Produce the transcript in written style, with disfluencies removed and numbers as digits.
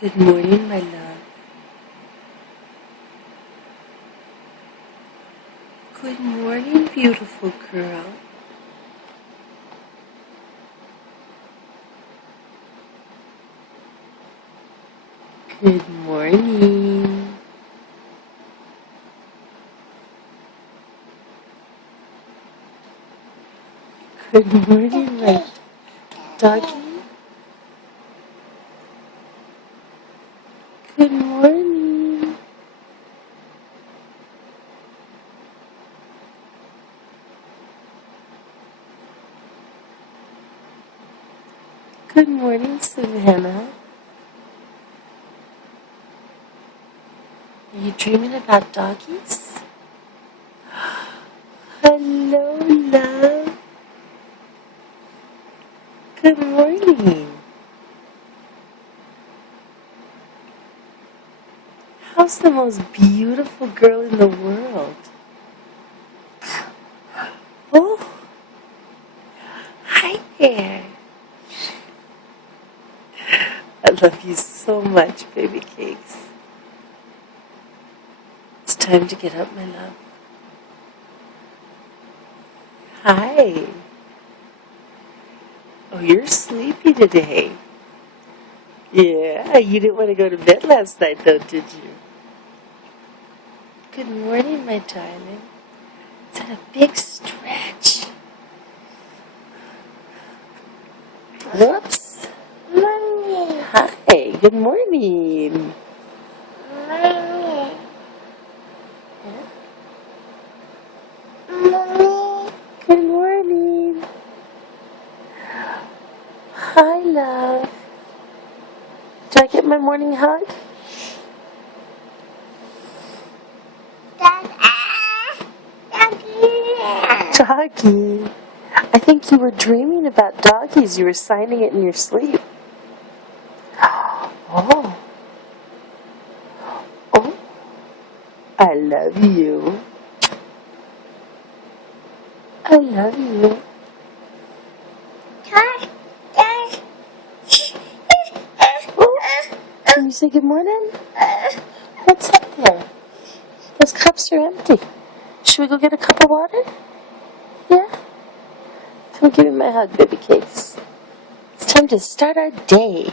Good morning, my love. Good morning, beautiful girl. Good morning. Good morning, my doggy. Good morning. Good morning, Savannah. Are you dreaming about doggies? Hello, love. Good morning. How's the most beautiful girl in the world? Oh, hi there. I love you so much, baby cakes. It's time to get up, my love. Hi. Oh, you're sleepy today. Yeah, you didn't want to go to bed last night, though, did you? Good morning, my darling. Is that a big stretch? Whoops. Mommy. Hi, good morning. Mommy. Mommy. Good morning. Hi, love. Did I get my morning hug? Doggy. I think you were dreaming about doggies. You were signing it in your sleep. Oh. Oh. I love you. I love you. Oh. Can you say good morning? What's up there? Those cups are empty. Should we go get a cup of water? Yeah? Come give me my hug, baby cakes. It's time to start our day.